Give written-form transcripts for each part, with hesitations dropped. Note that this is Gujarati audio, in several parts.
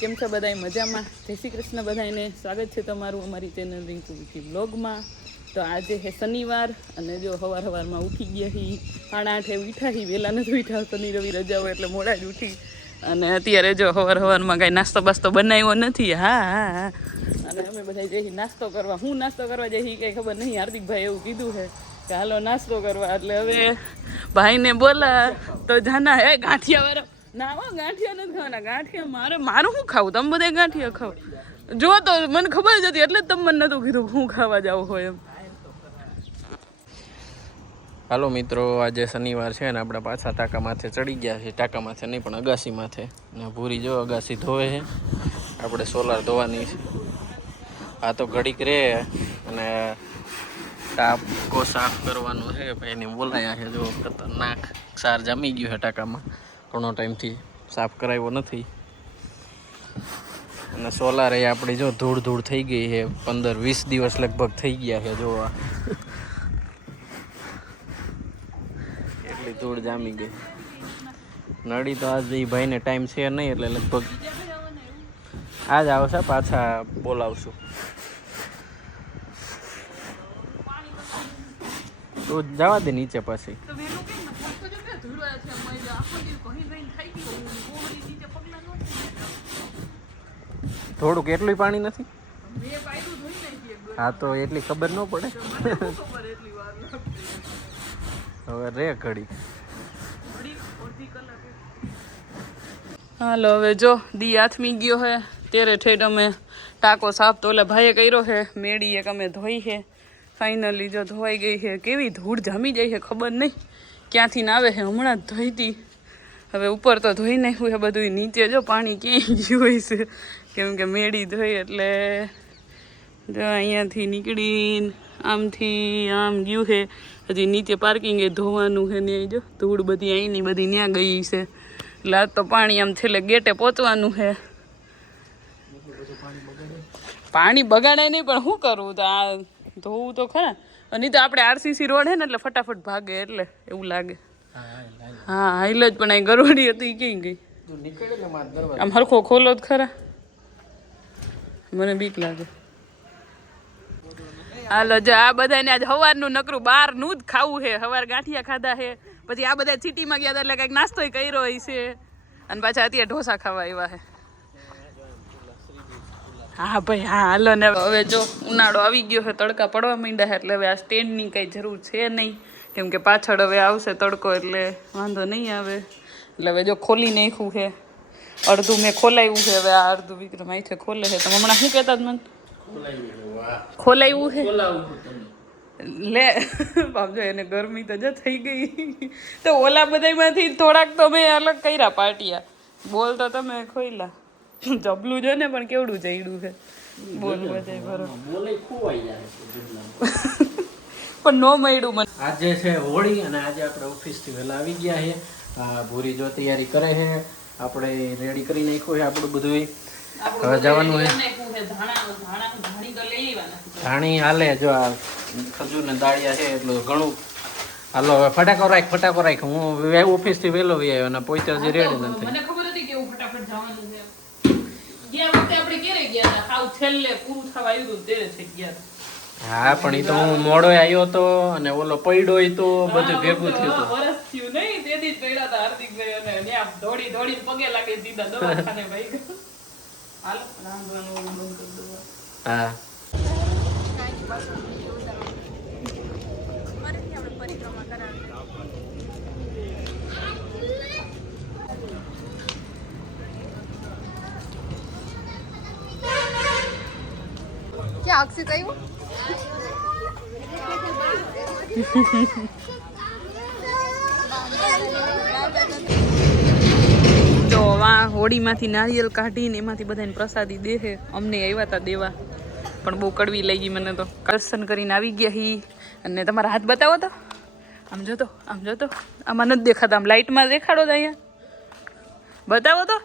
કેમ છો બધાય મજામાં? જય શ્રી કૃષ્ણ બધાને. સ્વાગત છે તમારું અમારી ચેનલ રિંકુ વિકી બ્લોગમાં. તો આજે છે શનિવાર અને જો સવારમાં ઉઠી ગયા હી 8:30 ઉઠ્યા હી. વહેલા નથી ઉઠ્યા, શનિ રવિ રજા હોય એટલે મોડા જ ઉઠી. અને અત્યારે જો સવારમાં કાંઈ નાસ્તો બાસ્તો બનાવ્યો નથી. હા અને અમે બધા જઈ નાસ્તો કરવા. હું નાસ્તો કરવા જઈ કંઈ ખબર નહીં. હાર્દિકભાઈ એવું કીધું છે કે હાલો નાસ્તો કરવા. એટલે હવે ભાઈને બોલા તો જાના હે ગાંઠિયા વાળો ના ગાંઠિયા નથી ખાવાના. ગાંઠિયા મારું શું ખાવું? તમે બધા ગાંઠિયા ખાવ. જો તો મને ખબર જ હતી એટલે જ તમે મને નતું કીધું હું ખાવા જાવ હોય એમ. હાલો મિત્રો, આજે શનિવાર છે ને આપણે પાછા ટાંકા માથે ચડી ગયા છે. ટાંકા માથે નહીં પણ અગાસી માથે. ને ભૂરી જો અગાસી ધોવે છે, આપણે સોલાર ધોવાની છે. આ તો ઘડીક રે અને ટાંકો સાફ કરવાનું છે. ભાઈને બોલાયા છે. જો ખતરનાક સાર જામી ગયું છે ટાંકામાં. ઘણો ટાઈમથી સાફ કરાવ્યો નથી. અને સોલાર એ આપણી જો ધૂળ થઈ ગઈ છે. 15-20 દિવસ લગભગ થઈ ગયા છે. જોવા એટલી ધૂળ જામી ગઈ. નળી તો આજ એ ભાઈને ટાઈમ છે નહીં એટલે લગભગ આજ આવશે. પાછા બોલાવશું. તો જવા દે નીચે પછી. થોડુંક એટલું પાણી નથી. હા તો એટલી ખબર ન પડે. હવે રે ઘડી. હાલો હવે જો દી આથમી ગયો હે. ત્યારે ઠેઠ અમે ટાંકો સાફ તો ઓલા ભાઈએ કર્યો છે. મેળી એક અમે ધોઈ છે. ફાઇનલી જો ધોવાઈ ગઈ છે. કેવી ધૂળ જામી જાય છે ખબર નહીં ક્યાંથી ના આવે છે. હમણાં જ ધોઈતી. હવે ઉપર તો ધોઈ નાખ્યું છે બધું. નીચે જો પાણી ક્યાંય ગયું હોય છે કેમ કે મેળી ધોઈ એટલે જો અહીંયાથી નીકળીને આમથી આમ ગયું છે. હજી નીચે પાર્કિંગ એ ધોવાનું છે ને જો ધૂળ બધી અહીંની બધી ત્યાં ગઈ છે. એટલે આજ તો પાણી આમ છેલ્લે ગેટે પહોંચવાનું છે. પાણી બગાડે નહીં પણ શું કરવું? તો આ ધોવું તો ખરા. અને તો આપણે આરસીસી રોડ છે ને એટલે ફટાફટ ભાગે એટલે એવું લાગે. હા હાઈલ જ. પણ અહીં ગરવડી હતી ક્યાં ગઈ? આમ હરખો ખોલો જ ખરા. મને બીક લાગે. હાલો જો આ બધાને આજ સવારનું નકરું બહારનું જ ખાવું છે. સવાર ગાંઠિયા ખાધા છે. પછી આ બધા સિટીમાં ગયા હતા એટલે કંઈક નાસ્તો કર્યો હોય છે. અને પાછા અત્યારે ઢોસા ખાવા આવ્યા છે. હા ભાઈ હા હાલો ને. હવે જો ઉનાળો આવી ગયો છે. તડકા પડવા માંડ્યા છે એટલે હવે આ સ્ટેન્ડની કંઈ જરૂર છે નહીં. કેમ કે પાછળ હવે આવશે તડકો એટલે વાંધો નહીં આવે. એટલે હવે જો ખોલી નાખ્યું છે. અડધું મેં ખોલાવ્યું છે. હવે આ અડધું વિક્રમ અહીંથી ખોલે છે. તમે હમણાં શું કહેતા મને? ખોલાવ્યું છે લે. બાપજો એને ગરમી તો જ થઈ ગઈ. તો ઓલા બધામાંથી થોડાક તો મેં અલગ કર્યા પાટિયા. બોલ તો તમે ખોઈલા. જબલું જો ને પણ કેવડું જઈડું છે. બોલ બધાય બરો પણ નો મળ્યું મને. આજે છે હોળી અને આજે આપણે ઓફિસથી વહેલા આવી ગયા છે. ભૂરી જો તૈયારી કરે છે. આપણે રેડી કરી નાખ્યું છે આપણું બધું. હવે જવાનું છે. ધાણી હાલે. જો આ ખજૂર ને દાળિયા છે એટલું ઘણું. હાલો હવે ફટાકો રાખ. હું ઓફિસથી વહેલો આવ્યો અને પોતે હજી રેડી નથી. મને ખબર હતી કે એવું ફટાફટ જવાનું છે. ગયા વખતે આપણે ક્યારે ગયા હતા? હાવ છેલ્લે પૂરું થવા આવ્યું હતું ત્યારે થઈ ગયા હતા. હા પણ એ તો હું મોડો આવ્યો હતો અને ઓલો પડ્યો હોય તો બધું ભેગું થયું હતું. વરસ થયું નહીં તેથી જ પડ્યા હતા હાર્દિકભાઈ અને ત્યાં દોડી પગે લાગી દીધા દવાખાને ભાઈ. હાલ રાંધવાનું બંધ કરી દો. હા ક્યાં અક્ષિત આવ્યું? જો વા હોળીમાંથી નારિયેલ કાઢીને એમાંથી બધાને પ્રસાદી દે છે. અમને આવ્યા હતા દેવા પણ બહુ કડવી લાગી મને તો. દર્શન કરીને આવી ગયા હી. અને તમારા હાથ બતાવો તો. આમ જોતો આમાં નથી દેખાતા. આમ લાઇટમાં દેખાડો તો અહીંયા બતાવો તો.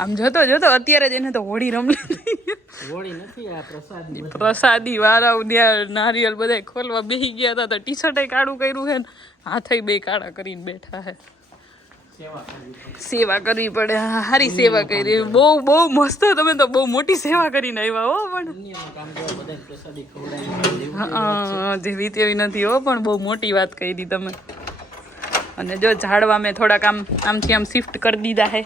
આમ જોતો અત્યારે જ એને તો હોળી રમલી પ્રસાદી વાળા નારિયેલ બધા ખોલવા બેસી ગયા હતા. તો ટી શર્ટ કાળું કર્યું છે ને હાથે બે કાળા કરીને બેઠા છે. સેવા કરવી પડે. હા, હારી સેવા કરી. બહુ બહુ મસ્ત. તમે તો બહુ મોટી સેવા કરીને આવ્યા હો. પણ હા, જેવી તેવી નથી હો, પણ બહુ મોટી વાત કરી તમે. અને જો ઝાડવા મેં થોડાક આમથી આમ શિફ્ટ કરી દીધા હે.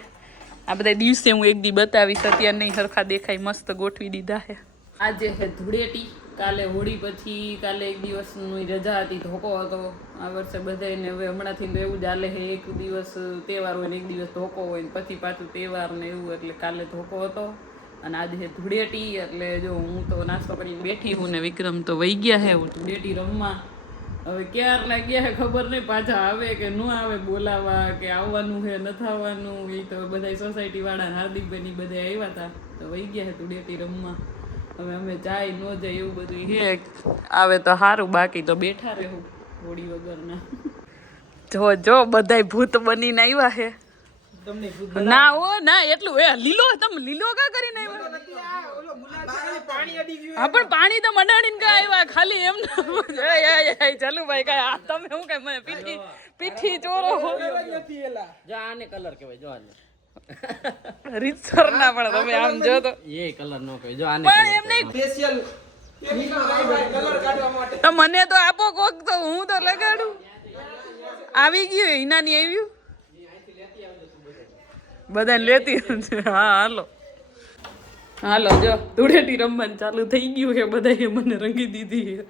આ બધા દિવસે હું એક દી બતાવીશ. અત્યારે નહીં સરખા દેખાય. મસ્ત ગોઠવી દીધા હે. આજે હે ધૂળેટી. કાલે હોળી પછી કાલે એક દિવસની રજા હતી, ધોકો હતો. આ વર્ષે બધાને હવે હમણાંથી તો એવું જ હાલે છે, એક દિવસ તહેવાર હોય ને એક દિવસ ધોકો હોય ને પછી પાછું તહેવાર ને એવું. એટલે કાલે ધોકો હતો અને આજે છે ધૂળેટી. એટલે જો હું તો નાસ્તો કરીને બેઠી હું ને વિક્રમ તો વહી ગયા હે ધૂળેટી રમવા. હવે ક્યારના ગયા હે ખબર નહીં, પાછા આવે કે ન આવે બોલાવા, કે આવવાનું છે નથી આવવાનું. એ તો બધા સોસાયટી વાળા હાર્દિકભાઈ બધા આવ્યા હતા તો વહી ગયા હે ધૂળેટી રમવા. હવે અમે જાય ન જાય એવું બધું હે. આવે તો સારું, બાકી તો બેઠા રહેવું હોળી વગરના. જો બધાય ભૂત બનીને આવ્યા હે. ના હો ના, એટલું એ લીલો. તમે લીલો કા કરીને આવ્યા? હા, પણ પાણી તો મડાડીને કા આવ્યા ખાલી એમ. ચાલુ ભાઈ કાય તમે હું કઈ મને પીઠી ચોરો આને કલર કહેવાય. જો આને રીતસર ના, પણ તમે આમ જો તો એ કલર નો કહે. જો આને પણ એમ નહીં સ્પેશિયલ કલર કાઢવા માટે. તો મને તો આપો કોક તો હું તો લગાડું. આવી ગયું હિનાની આવ્યું બધાને લેતી. હા હાલો હાલો. જો ધૂળેટી રમવાનું ચાલુ થઈ ગયું છે. બધાએ મને રંગી દીધી છે.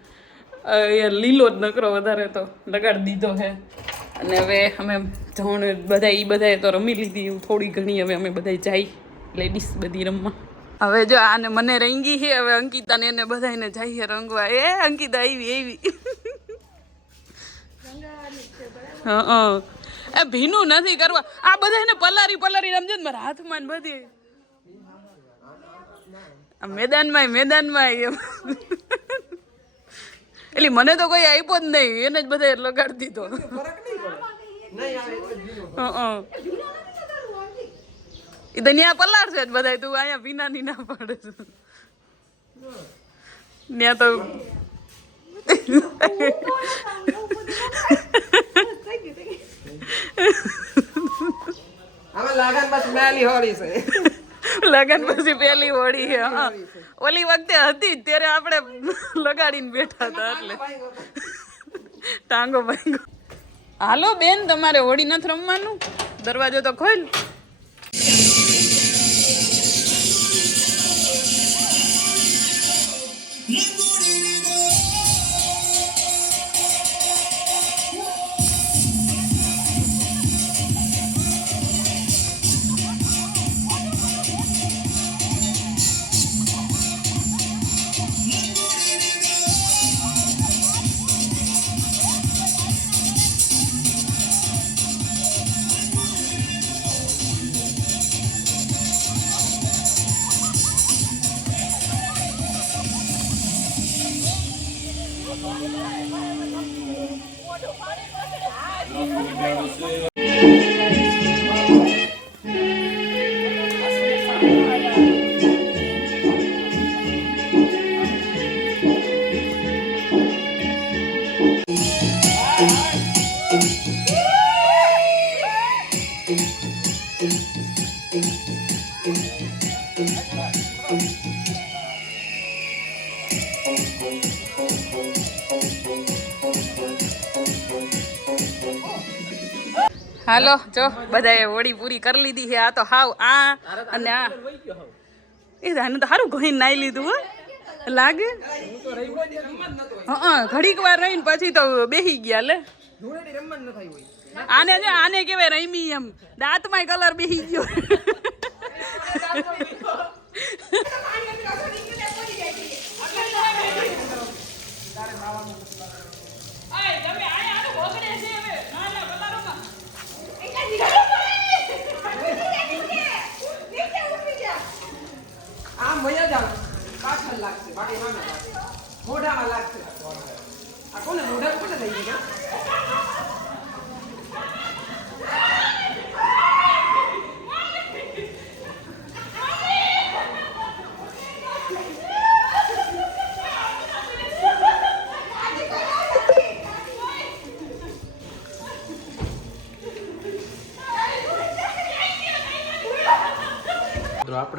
લીલો જ નકરો વધારે તો લગાડી દીધો છે. અને હવે અમે બધાએ તો રમી લીધી એવું થોડી ઘણી. હવે અમે બધા જાય લેડીઝ બધી રમવા. હવે જો આને મને રંગી છે. હવે અંકિતાને એને બધાને જઈએ રંગવા. એ અંકિતા આવી હા. એ ભીનું નથી કરવા. આ બધાને પલારી રમજે ને મારા હાથમાં ને બધી મેદાનમાં એમ. એટલે મને તો કોઈ આપ્યો જ નહીં, એને જ બધા લગાડી દીધો. એ તો ત્યાં પલાર છે બધા. તું અહીંયા ભીનાની ના પાડે છે ત્યાં તો. લગન પછી પેલી હોળી છે. ઓલી વખતે હતી ત્યારે આપણે લગાડીને બેઠા હતા એટલે ટાંગો ભાંગો. હાલો બેન, તમારે હોળી નથી રમવાનું? દરવાજો તો ખોલ. હાલો જો બધાએ હોળી પૂરી કરી લીધી છે. આ તો હાવ આ અને આ એ આને તો સારું ઘણી નાઈ લીધું હો લાગે. હા ઘડીક વાર રહીને પછી તો બેસી ગયા લે. આને કેવાય રમી એમ. દાંતમાં કલર બેસી ગયો. પાછળ લાગશે, બાકી મોઢામાં લાગશે. આ કોને મોઢા કોને થઈ ગયા?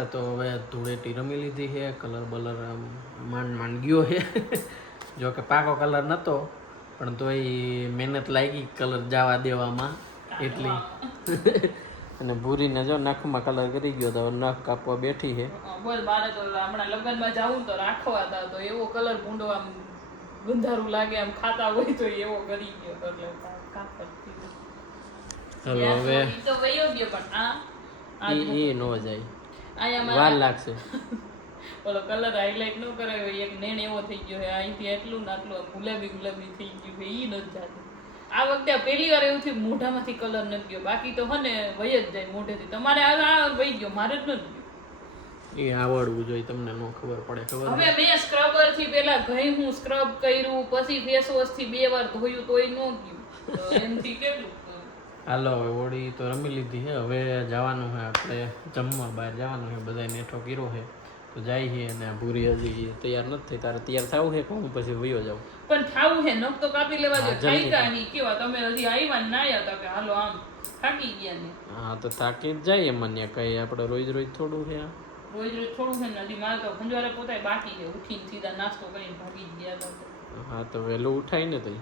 આપણે તો હવે ધૂળેટી રમી લીધી છે, કલર બલર આમ માંડ ગયો છે. જો કે પાકો કલર નહોતો પણ તોય મહેનત લાગી કલર જવા દેવામાં એટલી. અને ભૂરીને જો નખમાં કલર કરી ગયો તો નખ કાપવા બેઠી છે. બોલ મારે તો હમણાં લગ્નમાં જાવું તો રાખવા હતા તો એવો કલર ભૂંડો આમ ગંધારું લાગે આમ ખાતા હોય તો એવો કરી ગયો તો એટલે કાપડ ચલો હવે તો વયો ગયો પણ એ નો જાય, આયા વાર લાગશે. ઓલો કલર હાઇલાઇટ ન કરાયો એક નેણ એવો થઈ ગયો છે અહીંથી એટલું ને આટલું ગુલાબી ગુલાબી થઈ ગયું છે ઈ નથી જાતું. આ વખતે પહેલી વાર એવું થયું મોઢામાંથી કલર નથી ગયો, બાકી તો હને વહી જ જાય મોઢેથી. તમારે આ વહી ગયો, મારે જ નથી ગયો. એ આવડવું જોઈએ, તમને નો ખબર પડે. ખબર હવે મેં સ્ક્રબર થી પેલા ગઈ હું સ્ક્રબ કર્યું પછી ફેસ વોશ થી 2 વાર ધોયું તોય નો ગયું. તો એમથી કેટલું હાલો હવે હોળી તો રમી લીધી છે, હવે જવાનું છે આપણે જમવા, બહાર જવાનું છે. બધા નેઠો કર્યો છે તો જાય છે. અને ભૂરી હજી તૈયાર નથી થઈ. તારે તૈયાર થવું છે કે હું પછી વયો જાઉં? પણ થાવું છે નખ તો કાપી લેવા દે. થાય કા નહીં કેવા તમે હજી આવ્યા ને ના હતા કે હાલો આમ થાકી ગયા ને. હા તો થાકી જ જાય મને કઈ, આપણે રોજ રોજ થોડું છે. રોજ રોજ થોડું છે ને હજી મારે તો ખંજવારે પોતાય બાકી છે. ઉઠીને સીધા નાસ્તો કરીને ભાગી જ ગયા હતા. હા તો વહેલું ઉઠાય ને તઈ.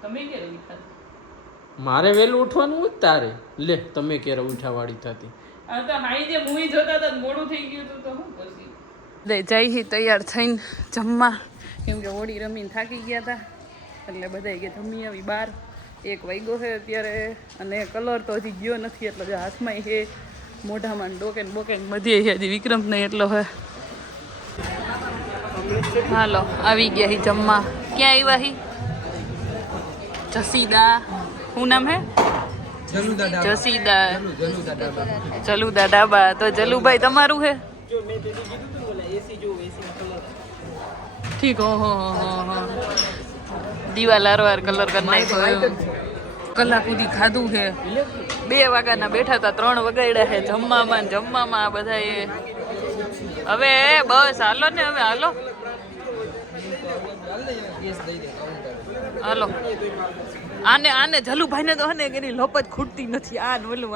તમે ક્યારે ઉઠા? મારે વહેલું ઉઠવાનું જ તારે. લે તમે ક્યારે ઉઠાવાળી થતી? આ તો હાઈ જે મૂવી જોતા હતા મોડું થઈ ગયું હતું તો શું પછી જઈ તૈયાર થઈને જમવા, કેમ કે હોળી રમીને થાકી ગયા હતા એટલે બધા કે જમી આવી. 1 વાગ્યો છે અત્યારે અને કલર તો હજી ગયો નથી એટલે જે હાથમાં છે મોઢામાં ડોકે ને બોકે બધે છે હજી વિક્રમ નહીં એટલો છે. હાલો આવી ગયા હી જમવા. ક્યાં આવ્યા હી? જસીદા. શું નામ હે? જસીદા જલુદા ડાબા. તો જલુભાઈ તમારું હે? ઠીક. હો દિવાલ હારવાર કલર કરી નાખ્યો. કલાક સુધી ખાધું છે. 2 વાગ્યાના બેઠા હતા, 3 વગાડ્યા છે જમવામાં બધાએ. હવે બસ હાલો ને, હવે હાલો હાલો. આને જલુભાઈને તો હને એની લોપ જ ખૂટતી નથી. આ નોલું